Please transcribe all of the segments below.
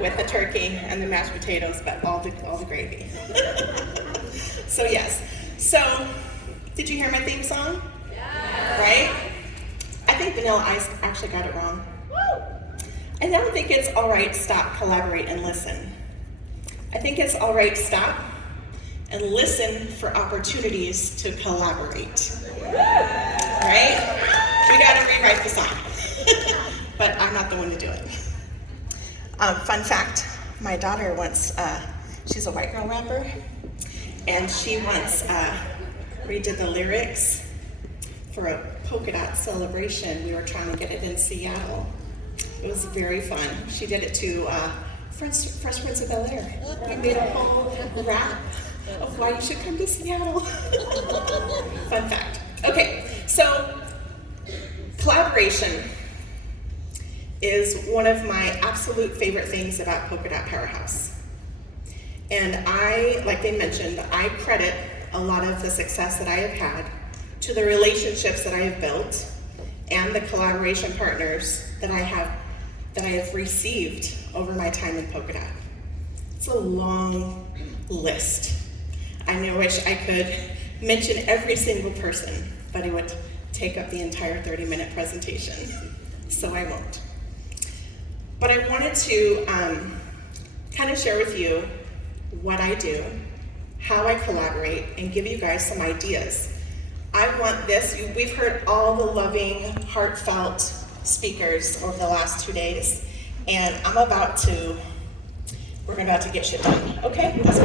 with the turkey and the mashed potatoes, but all the gravy. So yes. So, did you hear my theme song? Yeah. Right? I think Vanilla Ice actually got it wrong. Woo! I don't think it's all right, stop, collaborate, and listen. I think it's all right, stop, and listen for opportunities to collaborate. Right? We gotta rewrite the song. But I'm not the one to do it. Fun fact, my daughter once, she's a white girl rapper, and she once redid the lyrics for a Polkadot celebration. We were trying to get it in Seattle. It was very fun. She did it to Fresh Prince of Bel-Air. We made a whole rap of why you should come to Seattle. Fun fact. Okay, so collaboration is one of my absolute favorite things about Polkadot Powerhouse. And I, like they mentioned, I credit a lot of the success that I have had to the relationships that I have built and the collaboration partners that I have received over my time in Polkadot. It's a long list. I wish I could mention every single person, but it would take up the entire 30-minute presentation, so I won't. But I wanted to kind of share with you what I do, how I collaborate, and give you guys some ideas. I want this, we've heard all the loving, heartfelt speakers over the last 2 days, and we're about to get shit done, okay? That's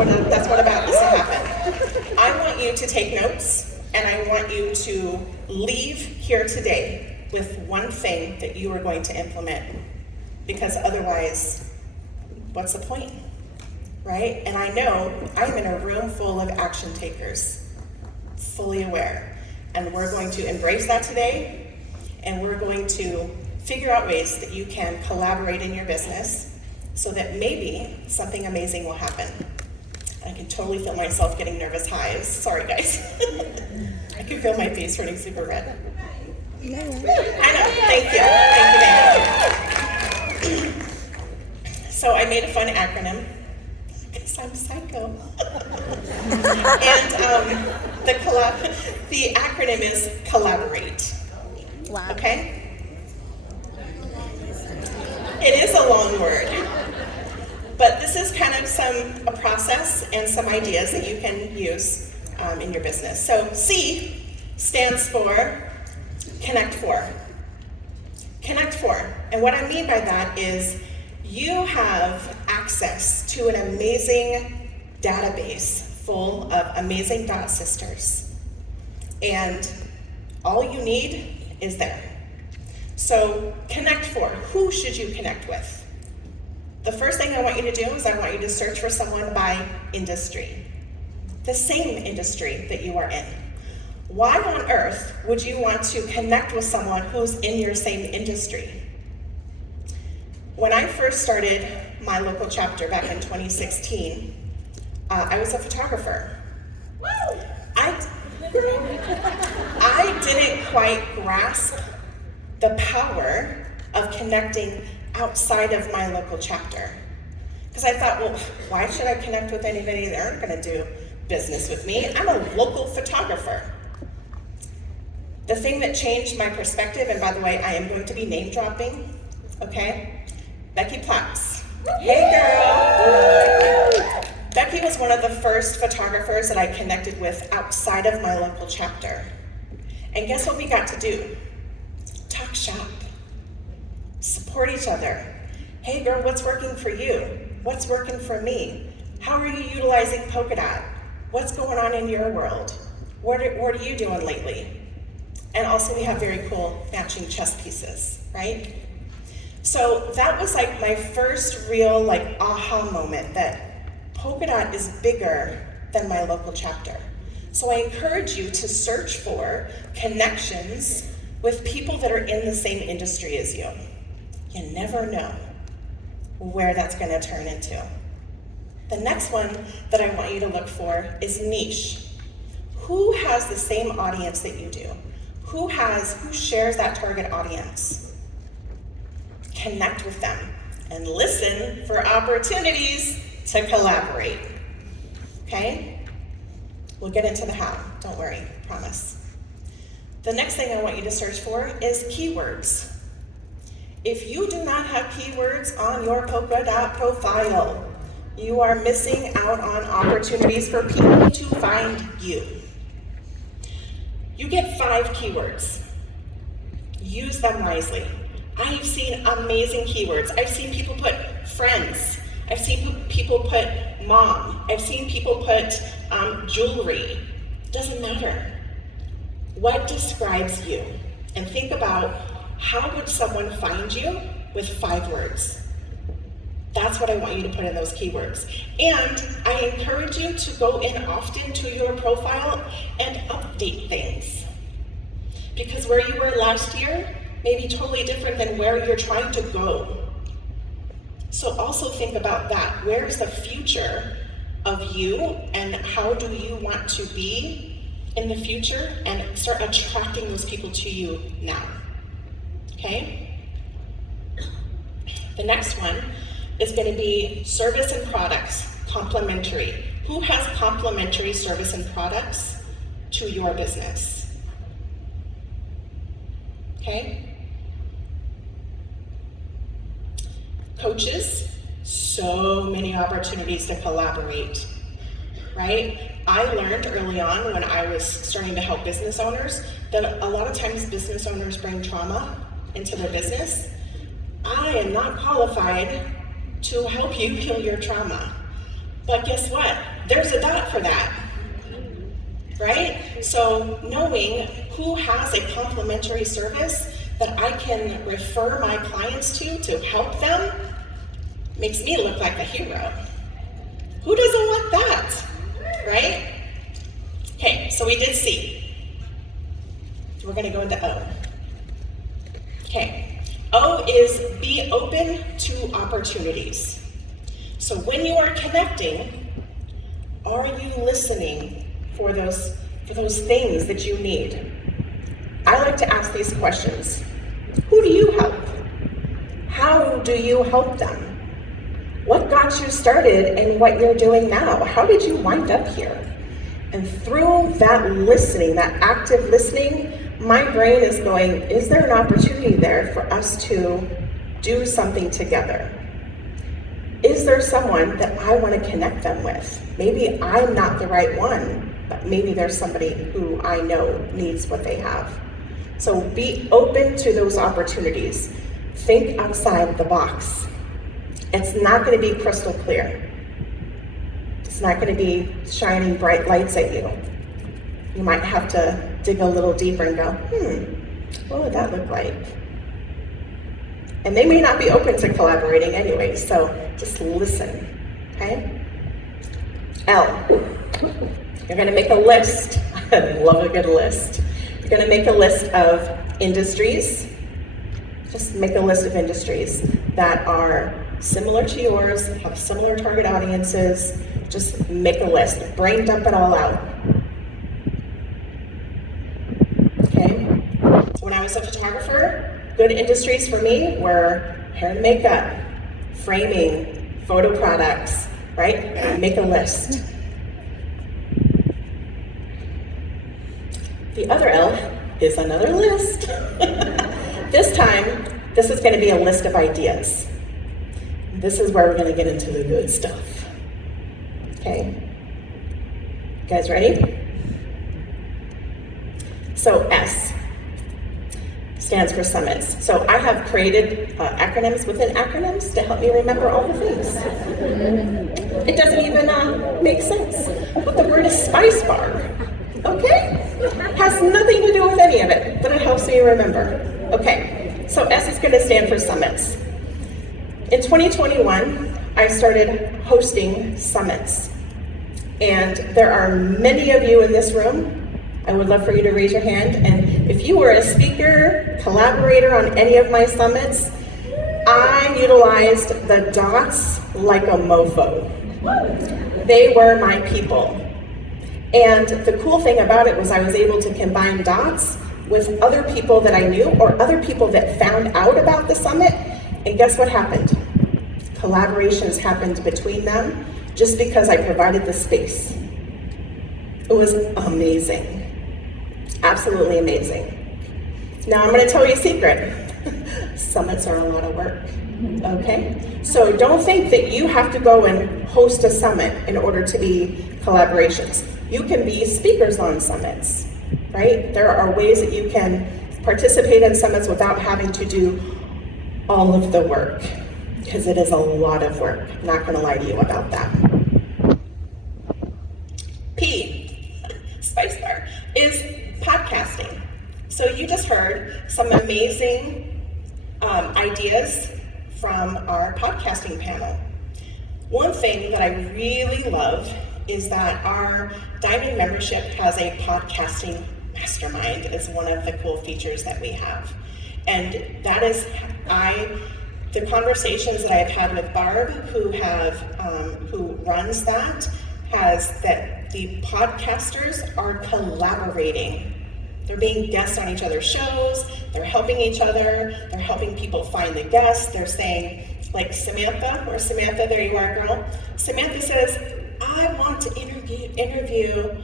what about this to happen. I want you to take notes, and I want you to leave here today with one thing that you are going to implement, because otherwise, what's the point, right? And I know I'm in a room full of action takers, fully aware, and we're going to embrace that today, and we're going to figure out ways that you can collaborate in your business so that maybe something amazing will happen. I can totally feel myself getting nervous hives. Sorry, guys. I can feel my face turning super red. I know. Thank you. So I made a fun acronym because I'm psycho. And the acronym is collaborate. Wow. Okay? It is a long word, but this is kind of a process and some ideas that you can use in your business. So C stands for connect for. Connect for. And what I mean by that is you have access to an amazing database full of amazing dot sisters. And all you need is there. So connect for, who should you connect with? The first thing I want you to do is I want you to search for someone by industry, the same industry that you are in. Why on earth would you want to connect with someone who's in your same industry? When I first started my local chapter back in 2016, I was a photographer. I didn't quite grasp the power of connecting outside of my local chapter. Because I thought, well, why should I connect with anybody that aren't going to do business with me? I'm a local photographer. The thing that changed my perspective, and by the way, I am going to be name dropping, okay? Becky Platts. Hey girl! Becky was one of the first photographers that I connected with outside of my local chapter. And guess what we got to do? Talk shop. Support each other. Hey girl, what's working for you? What's working for me? How are you utilizing Polkadot? What's going on in your world? What are you doing lately? And also we have very cool matching chess pieces, right? So that was like my first real aha moment that Polkadot is bigger than my local chapter. So I encourage you to search for connections with people that are in the same industry as you. You never know where that's going to turn into. The next one that I want you to look for is niche. Who has the same audience that you do? Who shares that target audience? Connect with them and listen for opportunities to collaborate. Okay? We'll get into the how, don't worry, promise. The next thing I want you to search for is keywords. If you do not have keywords on your Polkadot profile, you are missing out on opportunities for people to find you. You get 5 keywords. Use them wisely. I've seen amazing keywords. I've seen people put friends. I've seen people put mom. I've seen people put jewelry. Doesn't matter. What describes you? And think about, how would someone find you with 5 words? That's what I want you to put in those keywords. And I encourage you to go in often to your profile and update things. Because where you were last year may be totally different than where you're trying to go. So also think about that. Where's the future of you, and how do you want to be in the future, and start attracting those people to you now. Okay? The next one is going to be service and products, complementary. Who has complementary service and products to your business? Okay? Coaches, so many opportunities to collaborate, right? I learned early on when I was starting to help business owners that a lot of times business owners bring trauma into their business. I am not qualified to help you heal your trauma. But guess what? There's a dot for that, right? So knowing who has a complementary service that I can refer my clients to help them makes me look like a hero. Who doesn't want that, right? Okay, so we did C. We're gonna go into O. Okay, O is be open to opportunities. So when you are connecting, are you listening for those things that you need? I like to ask these questions. Who do you help? How do you help them? What got you started and what you're doing now? How did you wind up here? And through that listening, that active listening, my brain is going, is there an opportunity there for us to do something together? Is there someone that I want to connect them with? Maybe I'm not the right one, but maybe there's somebody who I know needs what they have. So be open to those opportunities. Think outside the box. It's not going to be crystal clear. It's not going to be shining bright lights at you. You might have to dig a little deeper and go, what would that look like? And they may not be open to collaborating anyway, so just listen, okay? L, you're going to make a list. I love a good list. You're going to make a list of industries. Just make a list of industries that are similar to yours, have similar target audiences. Just make a list. Brain dump it all out. Okay? When I was a photographer, good industries for me were hair and makeup, framing, photo products, right? Make a list. The other L is another list. This time, this is going to be a list of ideas. This is where we're going to get into the good stuff. Okay? You guys ready? So S stands for summits. So I have created acronyms within acronyms to help me remember all the things. It doesn't even make sense. But the word is spice bar. Okay? Has nothing to do with any of it, but it helps me remember. Okay, so S is going to stand for summits. In 2021, I started hosting summits. And there are many of you in this room. I would love for you to raise your hand. And if you were a speaker, collaborator on any of my summits, I utilized the dots like a mofo. They were my people. And the cool thing about it was I was able to combine dots with other people that I knew or other people that found out about the summit. And guess what happened? collaborations happened between them just because I provided the space. It was amazing, absolutely amazing. Now I'm going to tell you a secret. Summits are a lot of work, okay? So don't think that you have to go and host a summit in order to be collaborations. You can be speakers on summits, right? There are ways that you can participate in summits without having to do all of the work, because it is a lot of work. I'm not going to lie to you about that. P, Spice Bar, is podcasting. So you just heard some amazing ideas from our podcasting panel. One thing that I really love is that our Diamond membership has a podcasting mastermind. It's one of the cool features that we have. And that is, the conversations that I've had with Barb, who runs that, has that the podcasters are collaborating. They're being guests on each other's shows, they're helping each other, they're helping people find the guests. They're saying, like Samantha, there you are, girl. Samantha says, I want to interview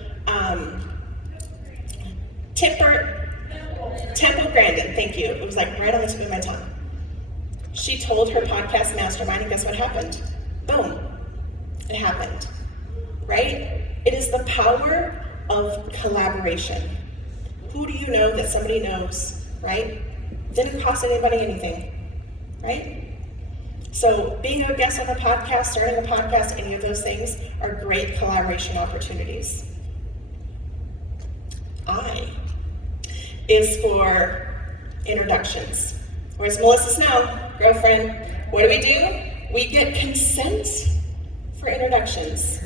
Temple Grandin, thank you. It was like right on the tip of my tongue. She told her podcast mastermind, and guess what happened? Boom, it happened, right? It is the power of collaboration. Who do you know that somebody knows, right? Didn't cost anybody anything, right? So being a guest on a podcast, starting a podcast, any of those things are great collaboration opportunities. I is for introductions. Where's Melissa Snow, girlfriend? What do? We get consent for introductions.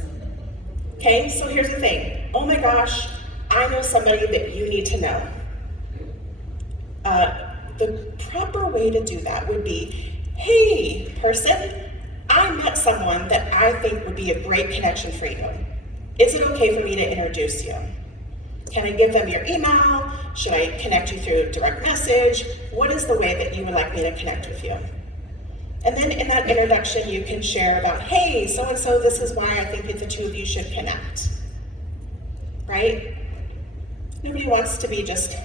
Okay, so here's the thing. Oh my gosh, I know somebody that you need to know. The proper way to do that would be, hey, person, I met someone that I think would be a great connection for you. Is it okay for me to introduce you? Can I give them your email? Should I connect you through direct message? What is the way that you would like me to connect with you? And then in that introduction, you can share about, hey, so-and-so, this is why I think that the two of you should connect, right? Nobody wants to be just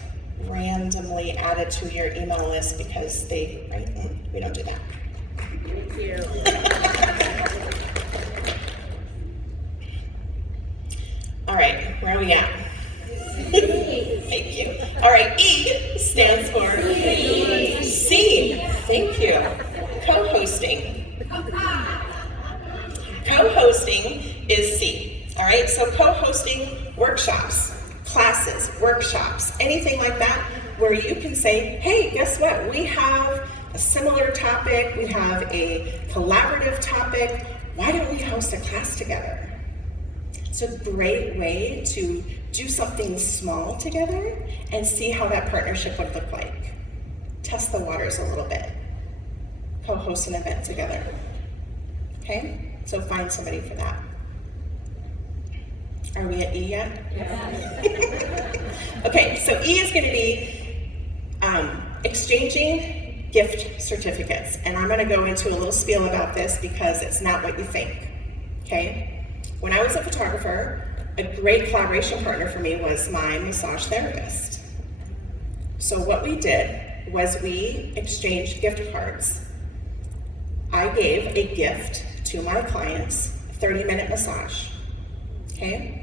randomly added to your email list because they, right? We don't do that. Thank you. All right, where are we at? Thank you. All right, E stands for C. Thank you. Co-hosting. Co-hosting is C. All right, so co-hosting workshops, classes, workshops, anything like that, where you can say, hey, guess what? We have a similar topic, we have a collaborative topic. Why don't we host a class together? It's a great way to do something small together and see how that partnership would look like. Test the waters a little bit. Co-host an event together. Okay? So find somebody for that. Are we at E yet? Yeah. Okay, so E is going to be exchanging gift certificates. And I'm going to go into a little spiel about this because it's not what you think. Okay? When I was a photographer, a great collaboration partner for me was my massage therapist. So what we did was we exchanged gift cards. I gave a gift to my clients, 30-minute massage. Okay?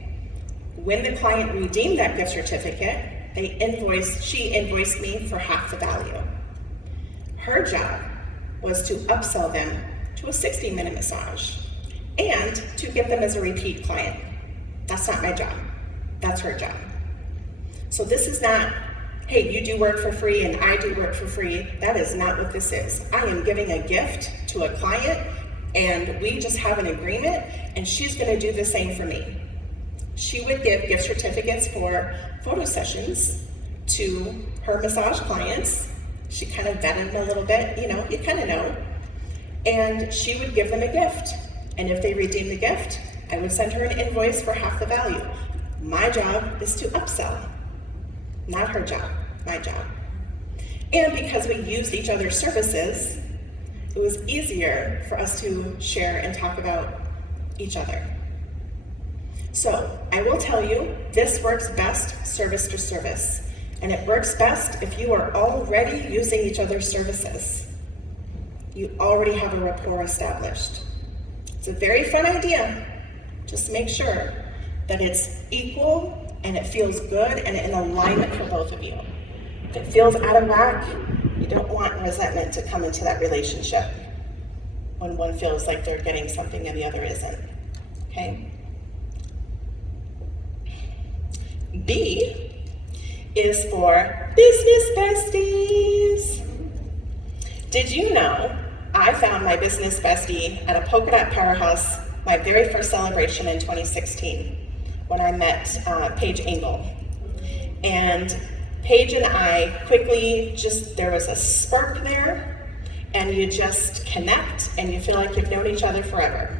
When the client redeemed that gift certificate, she invoiced me for half the value. Her job was to upsell them to a 60-minute massage and to get them as a repeat client. That's not my job. That's her job. So this is not, hey, you do work for free and I do work for free. That is not what this is. I am giving a gift to a client and we just have an agreement and she's going to do the same for me. She would give gift certificates for photo sessions to her massage clients. She kind of vetted them a little bit, you kind of know. And she would give them a gift. And if they redeemed the gift, I would send her an invoice for half the value. My job is to upsell, not her job, my job. And because we used each other's services, it was easier for us to share and talk about each other. So I will tell you, this works best service to service. And it works best if you are already using each other's services. You already have a rapport established. It's a very fun idea. Just make sure that it's equal and it feels good and in alignment for both of you. If it feels out of whack, you don't want resentment to come into that relationship when one feels like they're getting something and the other isn't, okay? B is for business besties. Did you know I found my business bestie at a Polkadot Powerhouse, my very first celebration in 2016, when I met Paige Engel. And Paige and I quickly there was a spark there, and you just connect and you feel like you've known each other forever.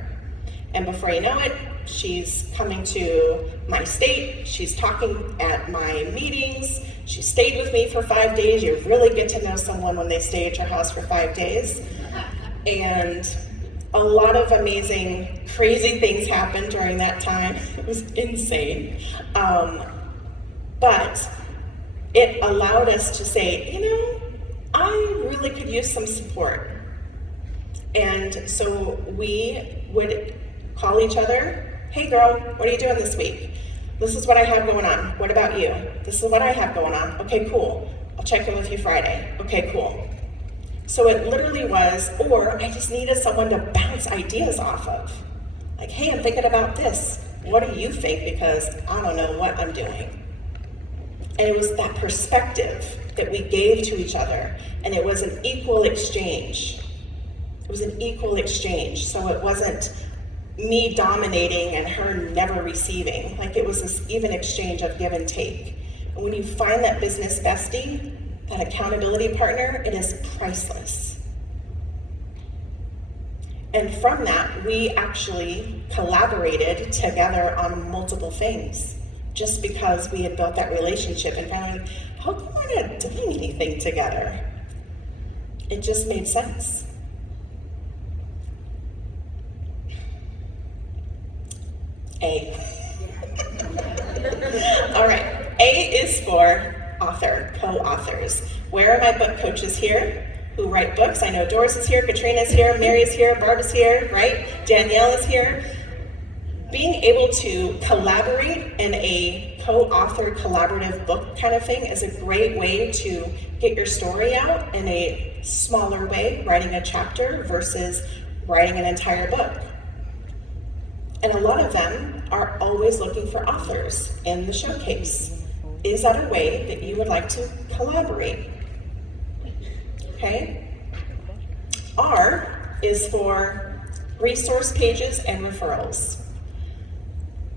And before you know it, she's coming to my state, she's talking at my meetings, she stayed with me for 5 days. You really get to know someone when they stay at your house for 5 days. And a lot of amazing, crazy things happened during that time. It was insane. But it allowed us to say, I really could use some support. And so we would call each other, hey girl, what are you doing this week? This is what I have going on. What about you? This is what I have going on. Okay, cool. I'll check in with you Friday. Okay, cool. So it literally was, or I just needed someone to bounce ideas off of. Like, hey, I'm thinking about this. What do you think? Because I don't know what I'm doing. And it was that perspective that we gave to each other, and it was an equal exchange. It was an equal exchange, so it wasn't me dominating and her never receiving. Like, it was this even exchange of give and take. And when you find that business bestie, that accountability partner, it is priceless. And from that, we actually collaborated together on multiple things, just because we had built that relationship and found, how come we're not doing anything together? It just made sense. A. All right, A is for author, co-authors. Where are my book coaches here who write books? I know Doris is here, Katrina's here, Mary's here, Barb is here, right? Danielle is here. Being able to collaborate in a co-author collaborative book kind of thing is a great way to get your story out in a smaller way, writing a chapter versus writing an entire book. And a lot of them are always looking for authors in the showcase. Is that a way that you would like to collaborate? Okay. R is for resource pages and referrals.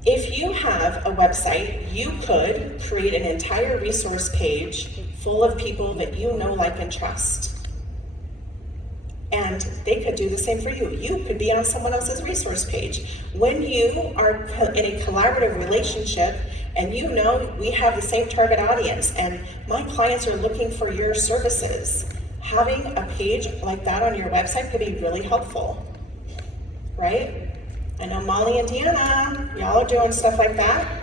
If you have a website, you could create an entire resource page full of people that you know, like, and trust. And they could do the same for you. You could be on someone else's resource page. When you are in a collaborative relationship and you know we have the same target audience and my clients are looking for your services, having a page like that on your website could be really helpful, right? I know Molly and Deanna, y'all are doing stuff like that,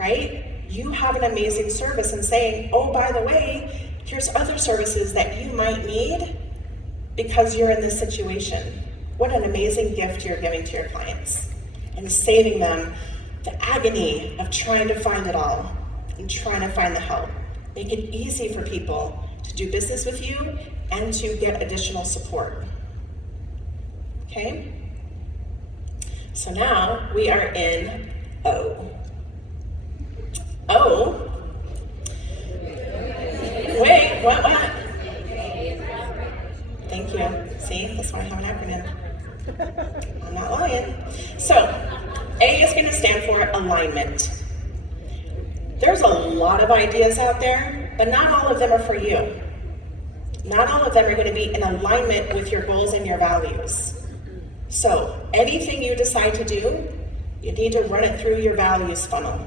right? You have an amazing service and saying, oh, by the way, here's other services that you might need because you're in this situation. What an amazing gift you're giving to your clients and saving them the agony of trying to find it all and trying to find the help. Make it easy for people to do business with you and to get additional support. Okay? So now we are in O. O. Wait, what? Thank you. See, that's why I have an acronym. I'm not lying. So, A is going to stand for alignment. There's a lot of ideas out there, but not all of them are for you. Not all of them are going to be in alignment with your goals and your values. So, anything you decide to do, you need to run it through your values funnel.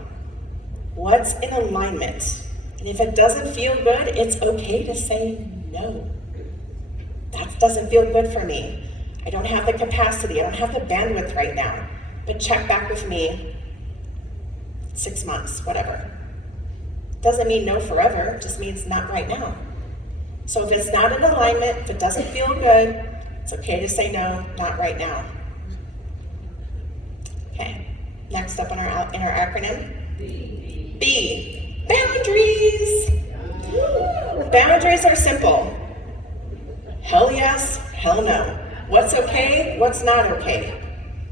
What's in alignment? And if it doesn't feel good, it's okay to say no. That's doesn't feel good for me. I don't have the capacity, I don't have the bandwidth right now, but check back with me 6 months, whatever. Doesn't mean no forever, just means not right now. So if it's not in alignment, if it doesn't feel good, it's okay to say no, not right now. Okay, next up in our acronym, B, boundaries. Boundaries are simple. Hell yes, hell no. What's okay, what's not okay.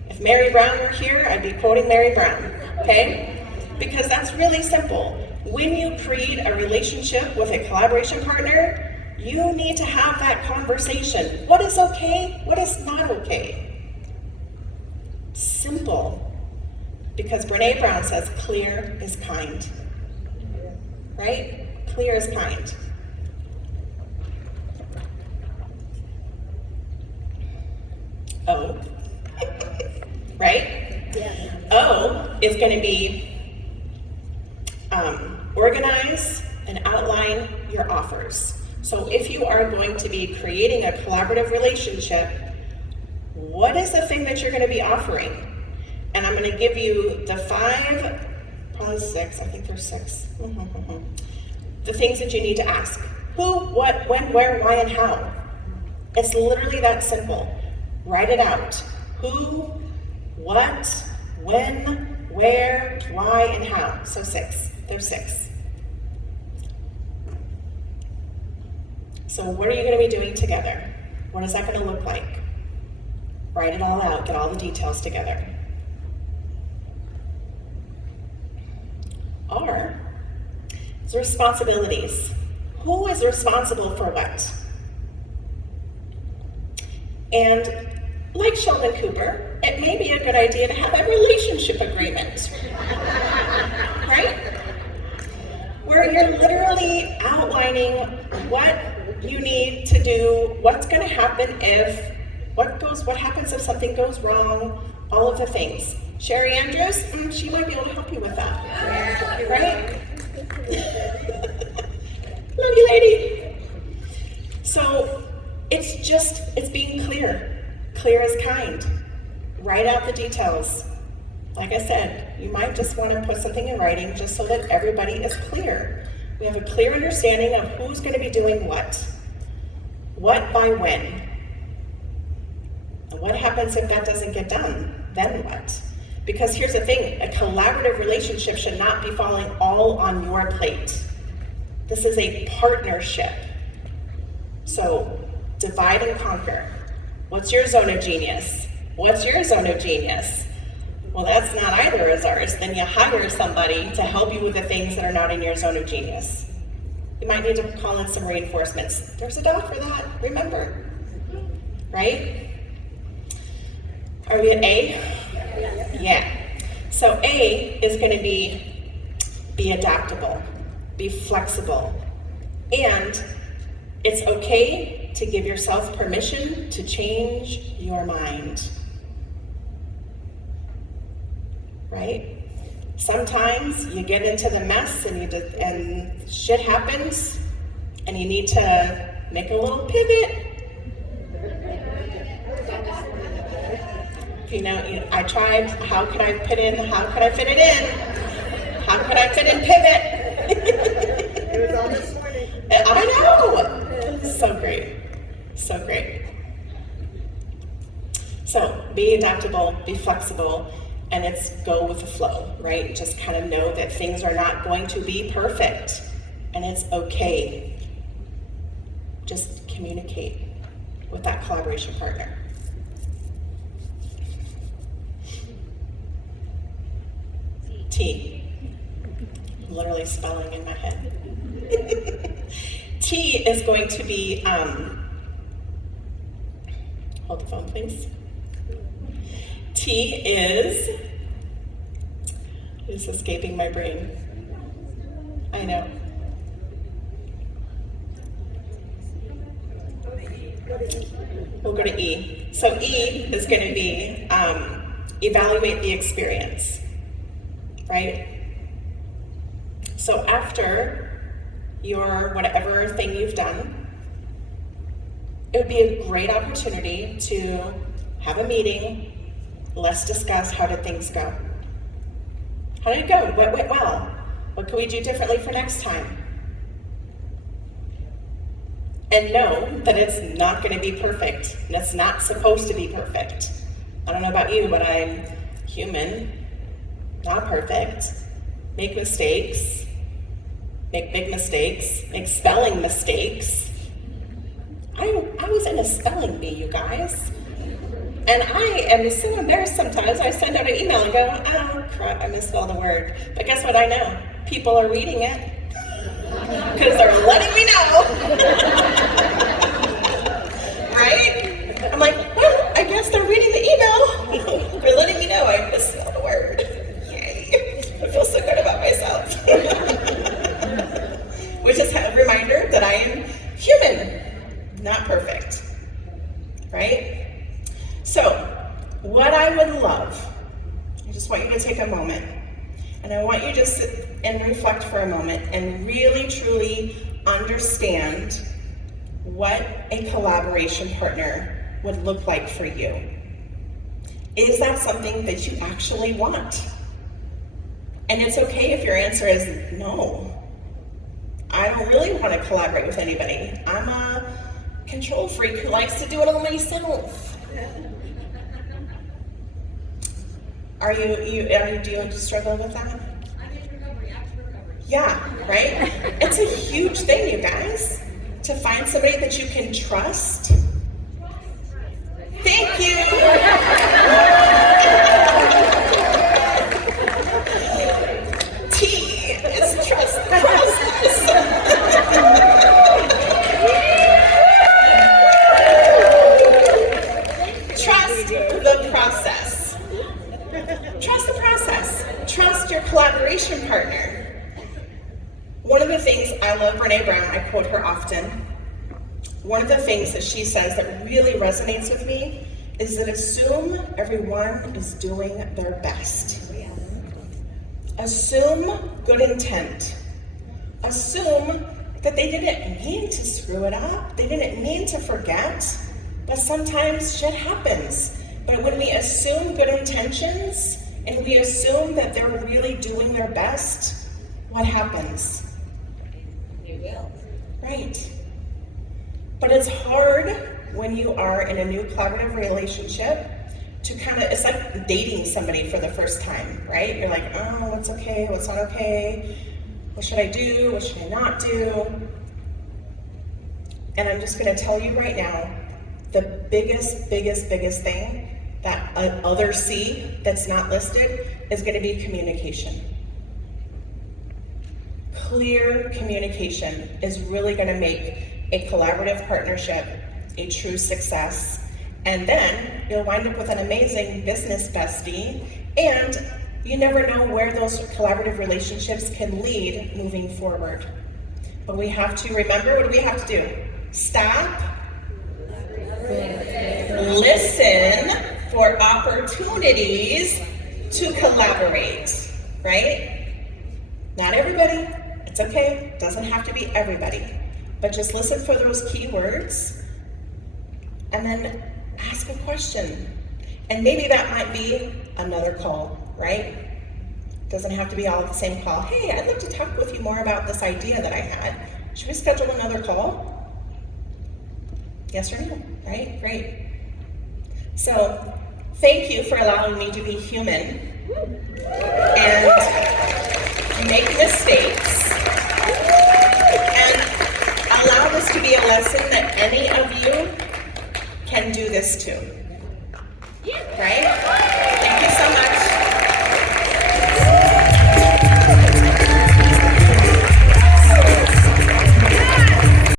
If Mary Brown were here, I'd be quoting Mary Brown, okay? Because that's really simple. When you create a relationship with a collaboration partner, you need to have that conversation. What is okay? What is not okay? Simple. Because Brene Brown says clear is kind. Right? Clear is kind. O. Right? Yeah. O is going to be organize and outline your offers. So if you are going to be creating a collaborative relationship, what is the thing that you're going to be offering? And I'm going to give you the 5, probably 6, I think there's 6. The things that you need to ask. Who, what, when, where, why, and how. It's literally that simple. Write it out. Who, what, when, where, why, and how. So 6. There's 6. So what are you going to be doing together? What is that going to look like? Write it all out. Get all the details together. R is responsibilities. Who is responsible for what? And like Sheldon Cooper, it may be a good idea to have a relationship agreement, right? Where you're literally outlining what you need to do, what's going to happen if, what happens if something goes wrong, all of the things. Sherry Andrews, she might be able to help you with that, right? Love you, lady. So it's being clear. Clear as kind. Write out the details. Like I said, you might just want to put something in writing just so that everybody is clear. We have a clear understanding of who's going to be doing what by when. And what happens if that doesn't get done? Then what? Because here's the thing, a collaborative relationship should not be falling all on your plate. This is a partnership. So divide and conquer. What's your zone of genius? What's your zone of genius? Well, that's not either as ours. Then you hire somebody to help you with the things that are not in your zone of genius. You might need to call in some reinforcements. There's a dog for that, remember. Right? Are we at A? Yeah. So A is going to be adaptable, be flexible, and it's okay to give yourself permission to change your mind. Right? Sometimes you get into the mess and shit happens and you need to make a little pivot. I tried, how could I fit it in? How could I fit in pivot? It was on this morning. I know! So great. So great. So be adaptable, be flexible, and it's go with the flow, right? Just kind of know that things are not going to be perfect, and it's okay. Just communicate with that collaboration partner. T. I'm literally spelling in my head. T is going to be, hold the phone please. T is, it's escaping my brain. I know. We'll go to E. So E is going to be evaluate the experience, right? So after your whatever thing you've done, it would be a great opportunity to have a meeting. Let's discuss, how did things go? How did it go? What went well? What can we do differently for next time? And know that it's not going to be perfect, and it's not supposed to be perfect. I don't know about you, but I'm human, not perfect, make mistakes, make big mistakes, make spelling mistakes. I was in a spelling bee, you guys. And I am so embarrassed sometimes. I send out an email and go, oh crap, I misspelled a word. But guess what I know? People are reading it. Because they're letting me know. Right? I'm like, well, I guess they're reading the email. They're letting me know I misspelled a word. Yay. I feel so good about myself. Which is a reminder that I am human, not perfect. Right? So, what I would love, I just want you to take a moment, and I want you to sit and reflect for a moment and really, truly understand what a collaboration partner would look like for you. Is that something that you actually want? And it's okay if your answer is no. I don't really want to collaborate with anybody. I'm a control freak who likes to do it all myself. Do you struggle with that? I'm in recovery, active recovery. Yeah, right? It's a huge thing, you guys, to find somebody that you can trust. Thank you. T is trust the process. Trust the process. Trust the process. Trust your collaboration partner. One of the things, I love Brene Brown, I quote her often. One of the things that she says that really resonates with me is that assume everyone is doing their best. Assume good intent. Assume that they didn't mean to screw it up. They didn't mean to forget, but sometimes shit happens. But when we assume good intentions, and we assume that they're really doing their best, what happens? They will. Right. But it's hard when you are in a new collaborative relationship to it's like dating somebody for the first time, right? You're like, oh, what's okay, what's not okay? What should I do, what should I not do? And I'm just gonna tell you right now, the biggest thing, that other C that's not listed, is going to be communication. Clear communication is really going to make a collaborative partnership a true success. And then you'll wind up with an amazing business bestie, and you never know where those collaborative relationships can lead moving forward. But we have to remember, what do we have to do? Stop. Listen for opportunities to collaborate, right? Not everybody, it's okay, it doesn't have to be everybody, but just listen for those keywords and then ask a question. And maybe that might be another call, right? Doesn't have to be all at the same call. Hey, I'd love to talk with you more about this idea that I had. Should we schedule another call? Yes or no, right? Great. So, thank you for allowing me to be human. And